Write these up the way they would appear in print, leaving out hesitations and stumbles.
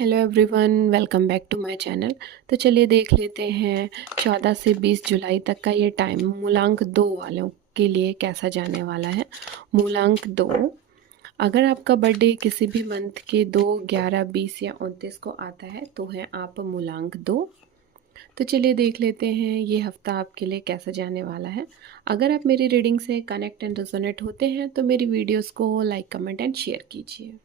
Hello everyone, welcome back to my channel. तो चलिए देख लेते हैं 14 से 20 जुलाई तक का ये टाइम मूलांक 2 वालों के लिए कैसा जाने वाला है। मूलांक 2, अगर आपका बर्थडे किसी भी मंथ के 2, 11, 20 या 29 को आता है तो है आप मूलांक 2। तो चलिए देख लेते हैं ये हफ्ता आपके लिए कैसा जाने वाला है। अगर आप मेरी रीडिंग से कनेक्ट एंड रेजोनेट होते हैं तो मेरी वीडियोस को लाइक, कमेंट एंड शेयर कीजिए।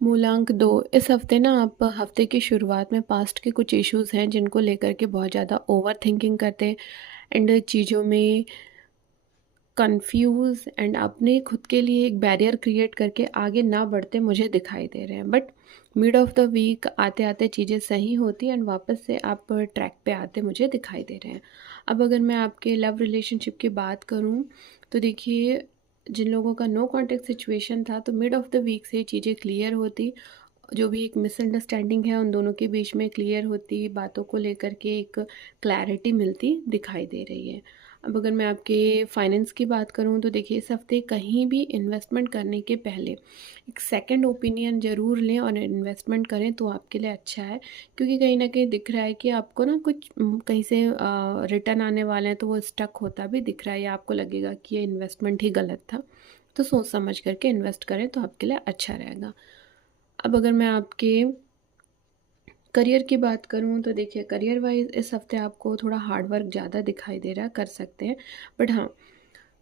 मूलांक 2, इस हफ्ते ना आप हफ्ते की शुरुआत में पास्ट के कुछ इश्यूज़ हैं जिनको लेकर के बहुत ज़्यादा ओवर थिंकिंग करते हैं एंड चीज़ों में कंफ्यूज एंड अपने खुद के लिए एक बैरियर क्रिएट करके आगे ना बढ़ते मुझे दिखाई दे रहे हैं। But mid of the week आते आते चीज़ें सही होती एंड वापस से आप ट्रैक पे आते मुझे दिखाई दे रहे हैं। अब अगर मैं आपके लव रिलेशनशिप की बात करूं तो देखिए, जिन लोगों का नो कॉन्टेक्ट सिचुएशन था तो मिड ऑफ द वीक से चीज़ें क्लियर होती। जो भी एक मिसअंडरस्टैंडिंग है उन दोनों के बीच में क्लियर होती, बातों को लेकर के एक क्लैरिटी मिलती दिखाई दे रही है। अब अगर मैं आपके फाइनेंस की बात करूं तो देखिए, इस हफ्ते कहीं भी इन्वेस्टमेंट करने के पहले एक सेकंड ओपिनियन ज़रूर लें और इन्वेस्टमेंट करें तो आपके लिए अच्छा है। क्योंकि कहीं ना कहीं दिख रहा है कि आपको ना कुछ कहीं से रिटर्न आने वाले हैं तो वो स्टक होता भी दिख रहा है, या आपको लगेगा कि ये इन्वेस्टमेंट ही गलत था। तो सोच समझ करके इन्वेस्ट करें तो आपके लिए अच्छा रहेगा। अब अगर मैं आपके करियर की बात करूँ तो देखिए, करियर वाइज इस हफ्ते आपको थोड़ा हार्ड वर्क ज़्यादा दिखाई दे रहा है, कर सकते हैं। बट हाँ,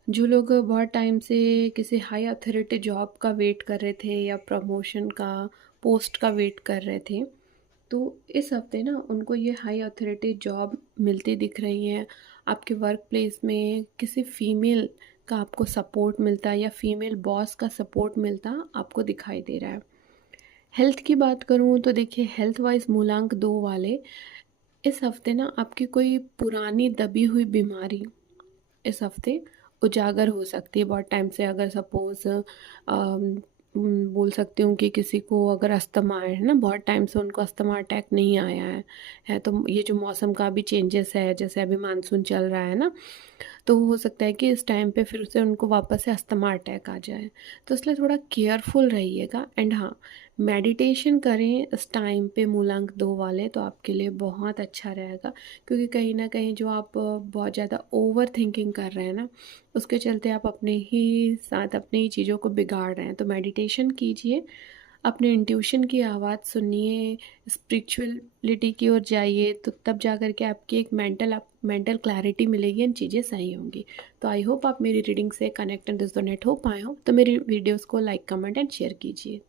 जो लोग बहुत टाइम से किसी हाई अथॉरिटी जॉब का वेट कर रहे थे या प्रमोशन का, पोस्ट का वेट कर रहे थे, तो इस हफ्ते ना उनको ये हाई अथॉरिटी जॉब मिलती दिख रही है। आपके वर्क प्लेस में किसी फीमेल का आपको सपोर्ट मिलता या फीमेल बॉस का सपोर्ट मिलता आपको दिखाई दे रहा है। हेल्थ की बात करूँ तो देखिए, हेल्थ वाइज मूलांक 2 वाले इस हफ्ते ना आपकी कोई पुरानी दबी हुई बीमारी इस हफ्ते उजागर हो सकती है बहुत टाइम से। अगर सपोज़ बोल सकती हूँ कि किसी को अगर अस्थमा है ना, बहुत टाइम से उनको अस्थमा अटैक नहीं आया है तो ये जो मौसम का भी चेंजेस है, जैसे अभी मानसून चल रहा है ना, तो हो सकता है कि इस टाइम पे फिर से उनको वापस से अस्थमा अटैक आ जाए। तो इसलिए थोड़ा केयरफुल रहिएगा एंड हाँ, मेडिटेशन करें इस टाइम पे मूलांक 2 वाले तो आपके लिए बहुत अच्छा रहेगा। क्योंकि कहीं न कहीं जो आप बहुत ज़्यादा ओवर थिंकिंग कर रहे हैं ना, उसके चलते आप अपने ही साथ अपनी ही चीज़ों को बिगाड़ रहे हैं। तो मेडिटेशन कीजिए, अपने इंट्यूशन की आवाज़ सुनिए, स्पिरिचुअलिटी की ओर जाइए, तो तब जा कर के आपकी एक मेंटल क्लैरिटी मिलेगी एंड चीज़ें सही होंगी। तो आई होप आप मेरी रीडिंग से कनेक्ट एंड रेजोनेट हो पाए हो। तो मेरी वीडियोज़ को लाइक, कमेंट एंड शेयर कीजिए।